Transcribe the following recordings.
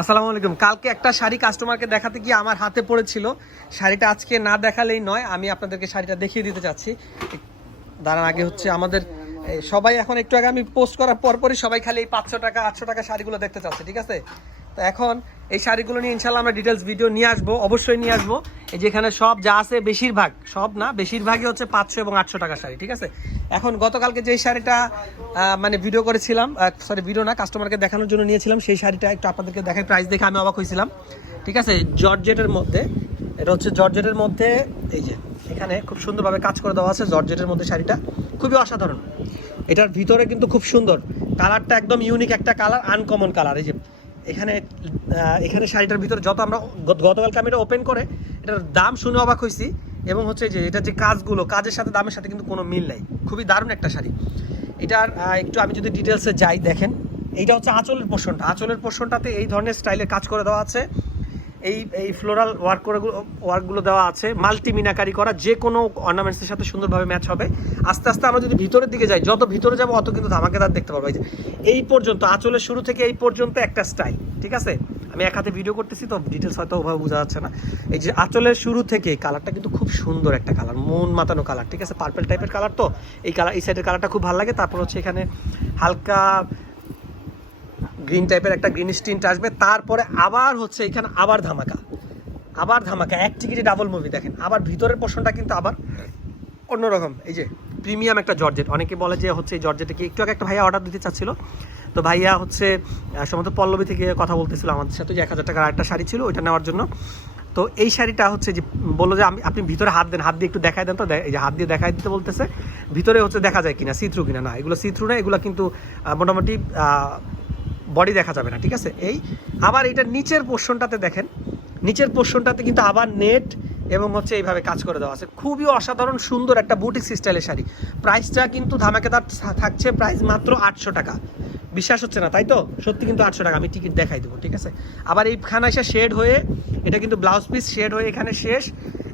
আসসালামু আলাইকুম। কালকে একটা শাড়ি কাস্টমারকে দেখাতে গিয়ে আমার হাতে পড়েছিল। শাড়িটা আজকে না দেখালেই নয়, আমি আপনাদেরকে শাড়িটা দেখিয়ে দিতে চাচ্ছি। দাঁড়ান, আগে হচ্ছে আমাদের সবাই এখন একটু আগে আমি পোস্ট করার পরপরই সবাই খালি এই পাঁচশো টাকা, আটশো টাকা শাড়িগুলো দেখতে চাচ্ছে, ঠিক আছে? তো এখন এই শাড়িগুলো নিয়ে ইনশাল্লাহ আমরা ডিটেলস ভিডিও নিয়ে আসব, অবশ্যই নিয়ে আসব। এই যেখানে সব যা আছে বেশিরভাগ, সব না, বেশিরভাগই হচ্ছে পাঁচশো এবং আটশো টাকা শাড়ি, ঠিক আছে? এখন গতকালকে যেই শাড়িটা মানে ভিডিও করেছিলাম সরি ভিডিও না কাস্টমারকে দেখানোর জন্য নিয়েছিলাম, সেই শাড়িটা একটু আপনাদেরকে দেখাই প্রাইস দেখে আমি অবাক হয়েছিলাম, ঠিক আছে? জর্জেটের মধ্যে, এটা হচ্ছে জর্জেটের মধ্যে, এই যে, এখানে খুব সুন্দরভাবে কাজ করে দেওয়া আছে জর্জেটের মধ্যে শাড়িটা, খুবই অসাধারণ। এটার ভিতরে কিন্তু খুব সুন্দর কালারটা একদম ইউনিক একটা কালার আনকমন কালার এই যে এখানে এখানে শাড়িটার ভিতরে যত আমরা গত- গতকালকে আমি এটা ওপেন করে, এটার দাম শুনে অবাক হয়েছি এবং হচ্ছে যে এটা যে কাজগুলো, কাজের সাথে দামের সাথে কিন্তু কোনো মিল নাই। খুবই দারুণ একটা শাড়ি। এটার একটু আমি যদি ডিটেলসে যাই দেখেন, এইটা হচ্ছে আঁচলের পোষণটা আঁচলের পোষণটাতে এই ধরনের স্টাইলে কাজ করে দেওয়া আছে। এই এই ফ্লোরাল ওয়ার্ক ওয়ার্কগুলো দেওয়া আছে, মাল্টি মিনাকারি করা, যে কোনো অর্নামেন্টসের সাথে সুন্দরভাবে ম্যাচ হবে। আস্তে আস্তে আমরা যদি ভিতরের দিকে যাই, যত ভিতরে যাব অত কিন্তু আমাকে ধামাকেদার দেখতে পারব এই যে, এই পর্যন্ত, আঁচলের শুরু থেকে এই পর্যন্ত একটা স্টাইল ঠিক আছে? আমি এক হাতে ভিডিও করতেছি, তো ডিটেলস হয়তো ওভাবে বোঝা যাচ্ছে না। এই যে, আঁচলের শুরু থেকে কালারটা কিন্তু খুব সুন্দর একটা কালার মন মাতানো কালার ঠিক আছে? পার্পেল টাইপের কালার তো, এই কালার এই সাইডের কালারটা খুব ভালো লাগে। তারপর হচ্ছে এখানে হালকা গ্রিন টাইপের একটা গ্রিন স্টিনট আসবে। তারপরে আবার হচ্ছে এখানে আবার ধামাকা। আবার ধামাকা। এক টিকিটে ডাবল মুভি দেখেন। আবার ভিতরের পোর্শনটা কিন্তু আবার অন্যরকম। এই যে প্রিমিয়াম একটা জর্জেট। অনেকে বলে যে হচ্ছে এই জর্জেটে কি একটু আগে একটা ভাইয়া অর্ডার দিতে চাচ্ছিল। তো ভাইয়া হচ্ছে সম্ভবত পল্লবী থেকে কথা বলতেছিল আমাদের সাথে যে এক হাজার টাকার একটা শাড়ি ছিল, ওইটা নেওয়ার জন্য। তো এই শাড়িটা হচ্ছে যে, বলল যে আমি, আপনি ভিতরে হাত দেন, হাত দিয়ে একটু দেখাই দেন তো। এই যে হাত দিয়ে দেখাই দিতে বলতেছে। ভিতরে হচ্ছে দেখা যায় কিনা সি থ্রু কিনা। না, এগুলো সি থ্রু না, এগুলো কিন্তু মোটামুটি বডি দেখা যাবে না, ঠিক আছে? এই আবার এটা নিচের পোর্শনটাতে দেখেন। নিচের পোর্শনটাতে কিন্তু আবার নেট এবং হচ্ছে এইভাবে কাজ করে দেওয়া আছে। খুবই অসাধারণ, সুন্দর একটা বুটিক স্টাইলের শাড়ি। প্রাইসটা কিন্তু ধামাকেদার থাকছে প্রাইস মাত্র আটশো টাকা। বিশ্বাস হচ্ছে না, তাই তো? সত্যি কিন্তু আটশো টাকা, আমি টিকিট দেখাই দেবো, ঠিক আছে? আবার এইখানে এসে শেড হয়ে, এটা কিন্তু ব্লাউজ পিস শেড হয়ে এখানে শেষ।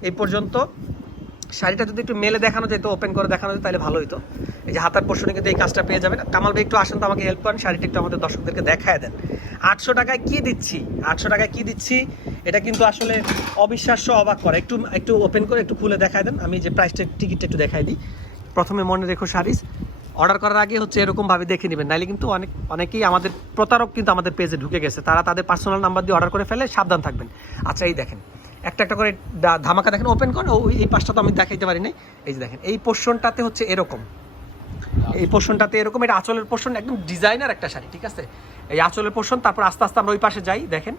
এই পর্যন্ত শাড়িটা যদি একটু মেলে দেখানো যেত ওপেন করে দেখানো যেত, তাহলে ভালো হতো এই যে হাতার পোর্শনে কিন্তু এই কাজটা পেয়ে যাবেন। কামাল ভাই, একটু আসেন তো আমাকে হেল্প করেন, শাড়িটা একটু আমাদের দর্শকদেরকে দেখায় দেন। আটশো টাকায় কি দিচ্ছি? আটশো টাকায় কি দিচ্ছি? এটা কিন্তু আসলে অবিশ্বাস্য অবাক করে। একটু একটু ওপেন করে একটু খুলে দেখায় দেন। আমি যে প্রাইসটা টিকিটটা একটু দেখাই দিই। প্রথমে মনে রেখো শাড়িস। অর্ডার করার আগে হচ্ছে এরকমভাবে দেখে নেবেন। নাইলে কিন্তু অনেক, অনেকেই আমাদের প্রতারক কিন্তু আমাদের পেজে ঢুকে গেছে। তারা তাদের পার্সোনাল নাম্বার দিয়ে অর্ডার করে ফেলে, সাবধান থাকবেন। আচ্ছা এই দেখেন। একটা একটা করে ধামাকা দেখেন ওপেন করেন ওই এই পাশটা তো আমি দেখাইতে পারি নাই। এই যে দেখেন এই পোর্শনটাতে হচ্ছে এরকম। এই পোর্শনটাতে এরকম এটা আঁচলের পোর্শন একদম ডিজাইনার একটা শাড়ি ঠিক আছে? এই আঁচলের পোর্শন তারপর আস্তে আস্তে আমরা ওই পাশে যাই দেখেন।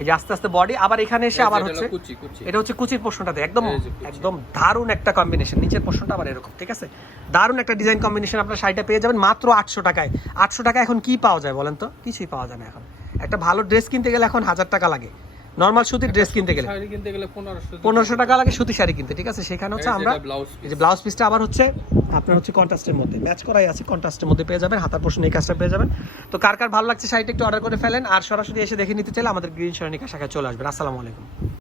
এই যে আস্তে। আস্তে বডি আবার এখানে এসে আবার হচ্ছে কুচি কুচি। এটা হচ্ছে কুচির পোর্শনটাতে একদম। একদম দারুণ একটা কম্বিনেশন নিচের পোর্শনটা আবার এরকম ঠিক আছে? দারুণ একটা ডিজাইন কম্বিনেশন আপনার শাড়িটা পেয়ে যাবেন মাত্র আটশো টাকায়। আটশো টাকা এখন কি পাওয়া যায় বলেন তো? কিছুই পাওয়া যায় না এখন। একটা ভালো ড্রেস কিনতে গেলে এখন হাজার টাকা লাগে। নর্মাল সুতির ড্রেস কিনতে গেলে। শাড়ি কিনতে গেলে পনেরোশো টাকা লাগে সুতি শাড়ি কিনতে ঠিক আছে? সেখানে হচ্ছে আমরা এই যে ব্লাউজ পিসটা আবার হচ্ছে আপনার হচ্ছে কন্ট্রাস্টের মধ্যে ম্যাচ করাই আছে কন্ট্রাস্টের মধ্যে পেয়ে যাবেন হাতার পোষণ এই কাজটা পেয়ে যাবেন। তো কার কার ভালো লাগছে শাড়িটা একটু অর্ডার করে ফেলেন আর সরাসরি এসে দেখে নিতে চাইলে আমাদের গ্রিন সরণিকা শাখায় চলে আসবেন। আসসালামু আলাইকুম।